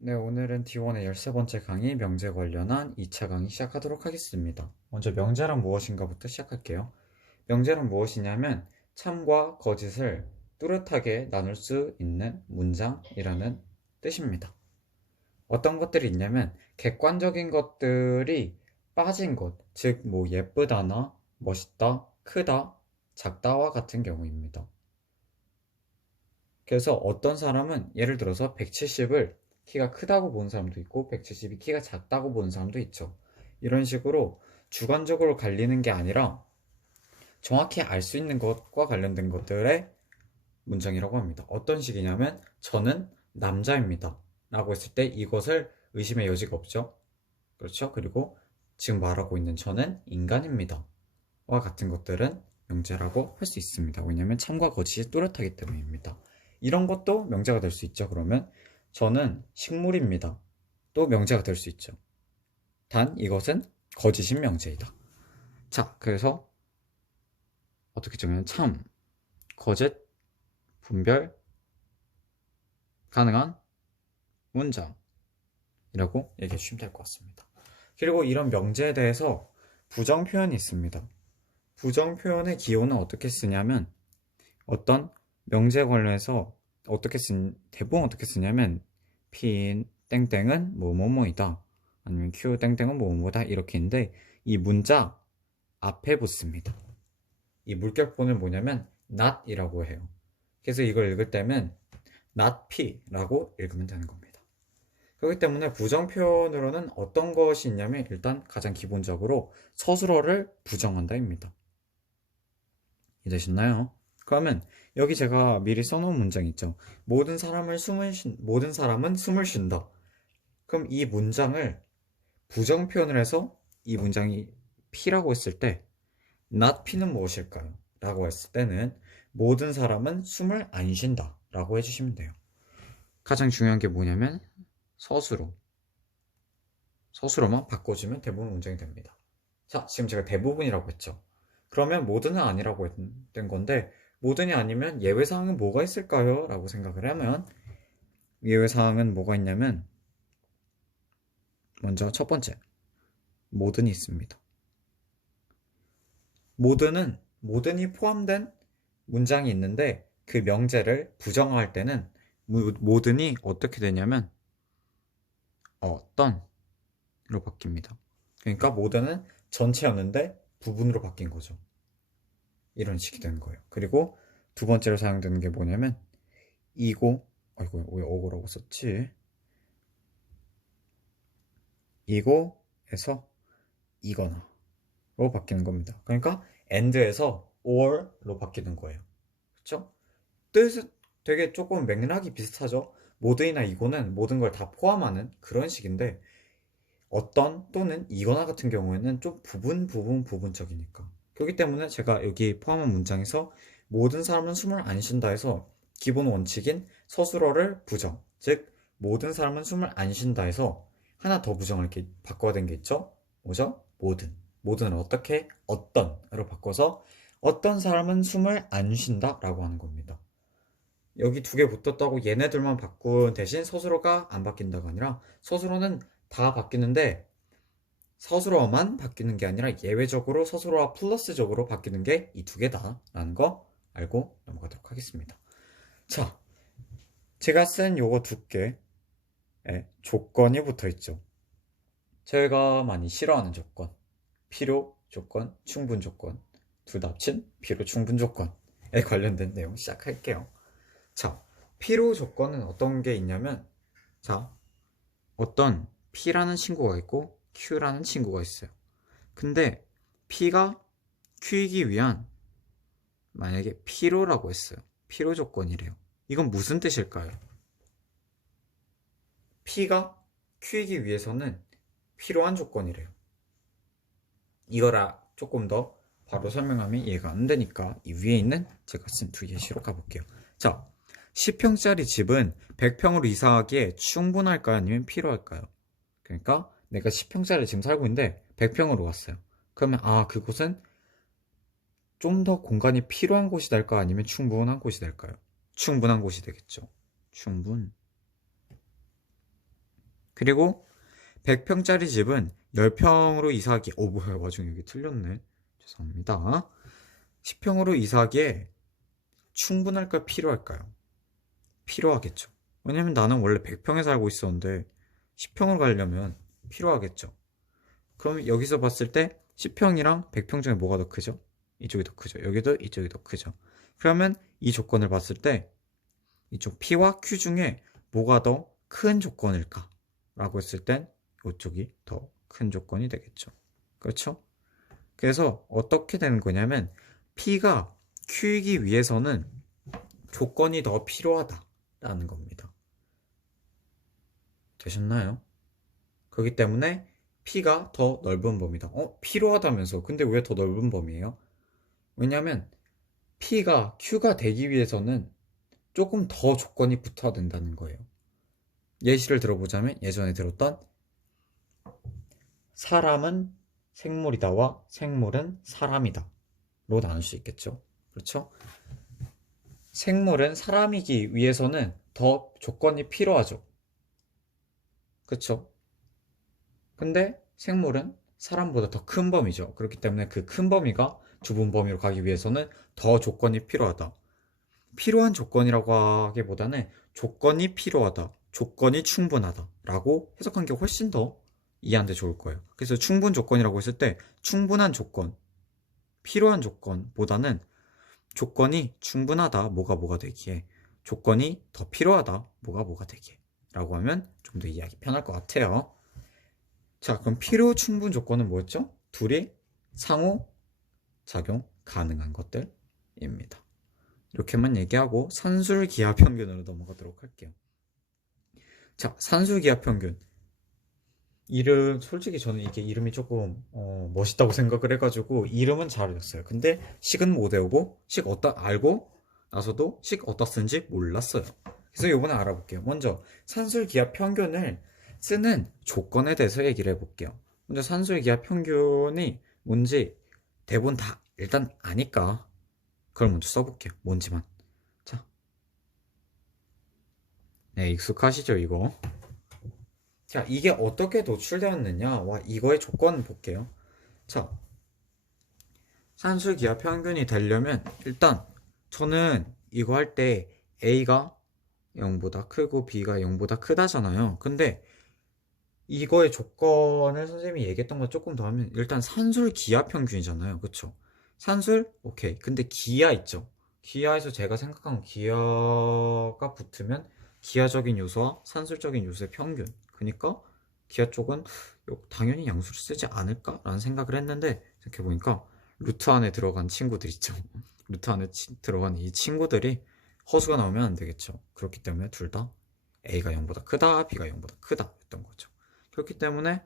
네, 오늘은 D1의 13번째 강의 명제 관련한 2차 강의 시작하도록 하겠습니다. 먼저 명제란 무엇인가부터 시작할게요. 명제란 무엇이냐면 참과 거짓을 뚜렷하게 나눌 수 있는 문장이라는 뜻입니다. 어떤 것들이 있냐면 객관적인 것들이 빠진 것, 즉 뭐 예쁘다나 멋있다, 크다, 작다와 같은 경우입니다. 그래서 어떤 사람은 예를 들어서 170을 키가 크다고 보는 사람도 있고 170이 키가 작다고 보는 사람도 있죠. 이런 식으로 주관적으로 갈리는 게 아니라 정확히 알 수 있는 것과 관련된 것들의 문장이라고 합니다. 어떤 식이냐면 저는 남자입니다 라고 했을 때 이것을 의심의 여지가 없죠. 그렇죠? 그리고 지금 말하고 있는 저는 인간입니다 와 같은 것들은 명제라고 할 수 있습니다. 왜냐하면 참과 거짓이 뚜렷하기 때문입니다. 이런 것도 명제가 될 수 있죠. 그러면 저는 식물입니다. 또 명제가 될 수 있죠. 단 이것은 거짓인 명제이다. 자, 그래서 어떻게 정하면 참, 거짓, 분별 가능한 문장이라고 얘기해 주시면 될 것 같습니다. 그리고 이런 명제에 대해서 부정 표현이 있습니다. 부정 표현의 기호는 어떻게 쓰냐면 어떤 명제 관련해서 대부분 어떻게 쓰냐면 핀 땡땡은 뭐뭐뭐이다 아니면 q 땡땡은 뭐뭐다 이렇게 있는데 이 문자 앞에 붙습니다. 이 물결본은 뭐냐면 not이라고 해요. 그래서 이걸 읽을 때면 not p라고 읽으면 되는 겁니다. 그렇기 때문에 부정 표현으로는 어떤 것이 있냐면 일단 가장 기본적으로 서술어를 부정한다입니다. 이해되셨나요? 그러면 여기 제가 미리 써놓은 문장 있죠. 모든 사람은 숨을 쉰다. 그럼 이 문장을 부정 표현을 해서 이 문장이 P라고 했을 때 not P는 무엇일까요? 라고 했을 때는 모든 사람은 숨을 안 쉰다 라고 해주시면 돼요. 가장 중요한 게 뭐냐면 서술어만 바꿔주면 대부분 문장이 됩니다. 자, 지금 제가 대부분이라고 했죠. 그러면 모든은 아니라고 했던 건데 모든이 아니면 예외사항은 뭐가 있을까요? 라고 생각을 하면 예외사항은 뭐가 있냐면 먼저 첫 번째 모든이 있습니다. 모든이 포함된 문장이 있는데 그 명제를 부정할 때는 모든이 어떻게 되냐면 어떤으로 바뀝니다. 그러니까 모든은 전체였는데 부분으로 바뀐 거죠. 이런 식이 되는 거예요. 그리고 두 번째로 사용되는 게 뭐냐면 아이고 왜 어고라고 썼지? 이고에서 이거나로 바뀌는 겁니다. 그러니까 and에서 or로 바뀌는 거예요. 그렇죠? 뜻은 되게 조금 맥락이 비슷하죠. 모든이나 이거는 모든 걸 다 포함하는 그런 식인데 어떤 또는 이거나 같은 경우에는 좀 부분적이니까 그렇기 때문에 제가 여기 포함한 문장에서 모든 사람은 숨을 안 쉰다 해서 기본 원칙인 서술어를 부정, 즉 모든 사람은 숨을 안 쉰다 해서 하나 더 부정을 이렇게 바꿔야 되는 게 있죠. 뭐죠? 모든을 어떻게 어떤으로 바꿔서 어떤 사람은 숨을 안 쉰다 라고 하는 겁니다. 여기 두 개 붙었다고 얘네들만 바꾼 대신 서술어가 안 바뀐다가 아니라 서술어는 다 바뀌는데 서술어만 바뀌는 게 아니라 예외적으로 서술어와 플러스적으로 바뀌는 게 이 두 개다라는 거 알고 넘어가도록 하겠습니다. 자, 제가 쓴 요거 두 개에 조건이 붙어 있죠. 제가 많이 싫어하는 조건, 필요 조건, 충분 조건, 둘 다 합친 필요 충분 조건에 관련된 내용 시작할게요. 자, 필요 조건은 어떤 게 있냐면 자, 어떤 P라는 친구가 있고 Q라는 친구가 있어요. 근데 P가 Q이기 위한 만약에 필요라고 했어요. 필요 조건이래요. 이건 무슨 뜻일까요? P가 Q이기 위해서는 필요한 조건이래요. 이거라 조금 더 바로 설명하면 이해가 안 되니까 이 위에 있는 제가 쓴 두 예시로 가볼게요. 자, 10평짜리 집은 100평으로 이사하기에 충분할까요? 아니면 필요할까요? 그러니까 내가 10평짜리 지금 살고 있는데 100평으로 왔어요. 그러면 그곳은 좀 더 공간이 필요한 곳이 될까? 아니면 충분한 곳이 될까요? 충분한 곳이 되겠죠. 충분. 그리고 100평짜리 집은 10평으로 이사하기. 뭐야, 와중에 여기 틀렸네. 죄송합니다. 10평으로 이사하기에 충분할까요? 필요할까요? 필요하겠죠. 왜냐면 나는 원래 100평에 살고 있었는데 10평으로 가려면 필요하겠죠. 그럼 여기서 봤을 때 10평이랑 100평 중에 뭐가 더 크죠? 이쪽이 더 크죠. 여기도 이쪽이 더 크죠. 그러면 이 조건을 봤을 때 이쪽 P와 Q 중에 뭐가 더 큰 조건일까? 라고 했을 땐 이쪽이 더 큰 조건이 되겠죠. 그렇죠? 그래서 어떻게 되는 거냐면 P가 Q이기 위해서는 조건이 더 필요하다라는 겁니다. 되셨나요? 그렇기 때문에 P가 더 넓은 범위다. 필요하다면서. 근데 왜 더 넓은 범위예요? 왜냐면 P가 Q가 되기 위해서는 조금 더 조건이 붙어야 된다는 거예요. 예시를 들어보자면 예전에 들었던 사람은 생물이다와 생물은 사람이다 로 나눌 수 있겠죠. 그렇죠? 생물은 사람이기 위해서는 더 조건이 필요하죠. 그렇죠? 근데 생물은 사람보다 더 큰 범위죠. 그렇기 때문에 그 큰 범위가 좁은 범위로 가기 위해서는 더 조건이 필요하다. 필요한 조건이라고 하기보다는 조건이 필요하다, 조건이 충분하다 라고 해석한 게 훨씬 더 이해하는데 좋을 거예요. 그래서 충분 조건이라고 했을 때 충분한 조건, 필요한 조건보다는 조건이 충분하다, 뭐가 되기에 조건이 더 필요하다, 뭐가 되기에 라고 하면 좀 더 이해하기 편할 것 같아요. 자, 그럼 필요 충분 조건은 뭐였죠? 둘이 상호 작용 가능한 것들입니다. 이렇게만 얘기하고 산술기하 평균으로 넘어가도록 할게요. 자, 산술기하 평균. 솔직히 저는 이게 이름이 조금 멋있다고 생각을 해가지고 이름은 잘 외웠어요. 근데 식은 못 외우고 식 어디다 알고 나서도 식 어디다 쓰는지 몰랐어요. 그래서 이번에 알아볼게요. 먼저 산술기하 평균을 쓰는 조건에 대해서 얘기를 해볼게요. 먼저 산술기하 평균이 뭔지 대부분 다 일단 아니까 그걸 먼저 써볼게요. 뭔지만. 자, 네, 익숙하시죠, 이거? 자, 이게 어떻게 노출되었느냐? 와, 이거의 조건 볼게요. 자, 산술기하 평균이 되려면 일단 저는 이거 할 때 A가 0보다 크고 B가 0보다 크다잖아요. 근데 이거의 조건을 선생님이 얘기했던 거 조금 더 하면 일단 산술기하 평균이잖아요. 그쵸? 산술? 오케이. 근데 기하 있죠? 기하에서 제가 생각한 기하가 붙으면 기하적인 요소와 산술적인 요소의 평균. 그러니까 기하 쪽은 당연히 양수를 쓰지 않을까라는 생각을 했는데 생각해보니까 루트 안에 들어간 친구들 있죠. 루트 안에 들어간 이 친구들이 허수가 나오면 안 되겠죠. 그렇기 때문에 둘 다 A가 0보다 크다, B가 0보다 크다 였던 거죠. 그렇기 때문에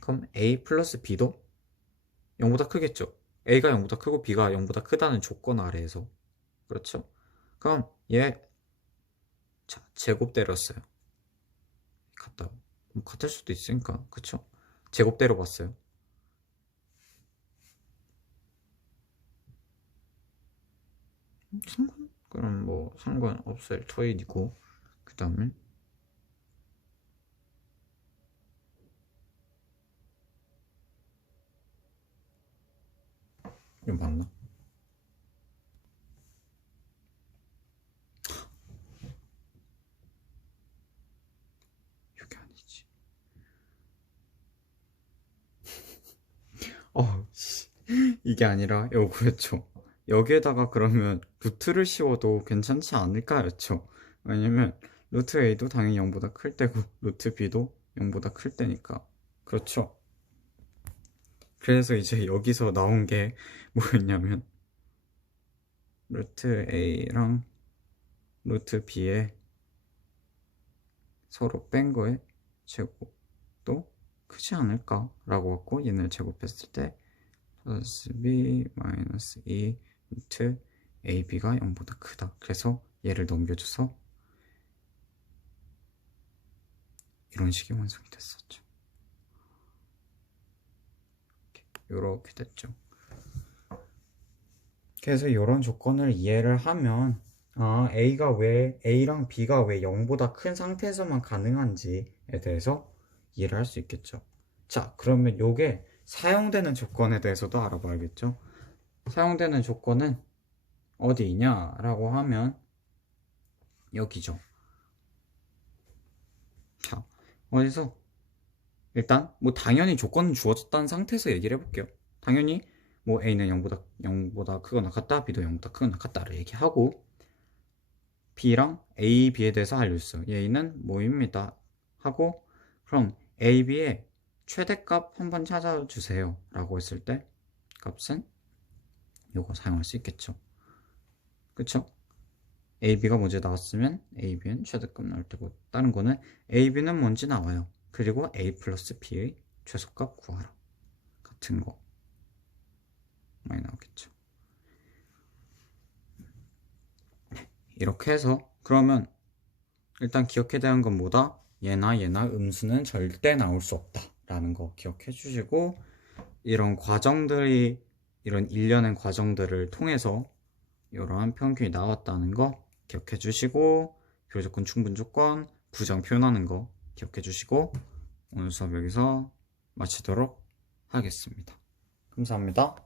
그럼 A 플러스 B도 0보다 크겠죠. A가 0보다 크고 B가 0보다 크다는 조건 아래에서. 그렇죠? 그럼 얘 제곱 때렸어요. 같을 수도 있으니까. 그쵸? 제곱 때려봤어요. 그럼 뭐 상관없을 터이고 그 다음에 이거 맞나? 이게 아니지. 이게 아니라 요거였죠. 여기에다가 그러면 루트를 씌워도 괜찮지 않을까였죠. 왜냐면 루트 A도 당연히 0보다 클 때고 루트 B도 0보다 클 때니까. 그렇죠. 그래서 이제 여기서 나온 게 뭐였냐면 루트 A랑 루트 B에 서로 뺀 거에 제곱도 크지 않을까 라고 갖고 얘를 제곱했을 때 플러스 B 마이너스 2 루트 AB가 0보다 크다. 그래서 얘를 넘겨줘서 이런 식이 완성이 됐었죠. 이렇게 됐죠. 그래서 이런 조건을 이해를 하면 A랑 B가 왜 0보다 큰 상태에서만 가능한지에 대해서 이해를 할 수 있겠죠. 자, 그러면 요게 사용되는 조건에 대해서도 알아봐야겠죠. 사용되는 조건은 어디 있냐라고 하면 여기죠. 자, 어디서 일단 뭐 당연히 조건은 주어졌다는 상태에서 얘기를 해볼게요. 당연히 뭐 A는 0보다 크거나 같다, B도 0보다 크거나 같다를 얘기하고 B랑 A, B에 대해서 알려줬어요. A는 뭐입니다 하고 그럼 A, B의 최대값 한번 찾아주세요 라고 했을 때 값은 요거 사용할 수 있겠죠. 그쵸? A, B가 먼저 나왔으면 A, B는 최대값 나올 테고 다른 거는 A, B는 뭔지 나와요. 그리고 A 플러스 B의 최소값 구하라 같은 거 많이 나오겠죠. 이렇게 해서 그러면 일단 기억해야 되는 건 뭐다? 얘나 음수는 절대 나올 수 없다 라는 거 기억해 주시고 이런 과정들이 이런 일련의 과정들을 통해서 이러한 평균이 나왔다는 거 기억해 주시고 표조건, 충분조건, 부정 표현하는 거 기억해 주시고 오늘 수업 여기서 마치도록 하겠습니다. 감사합니다.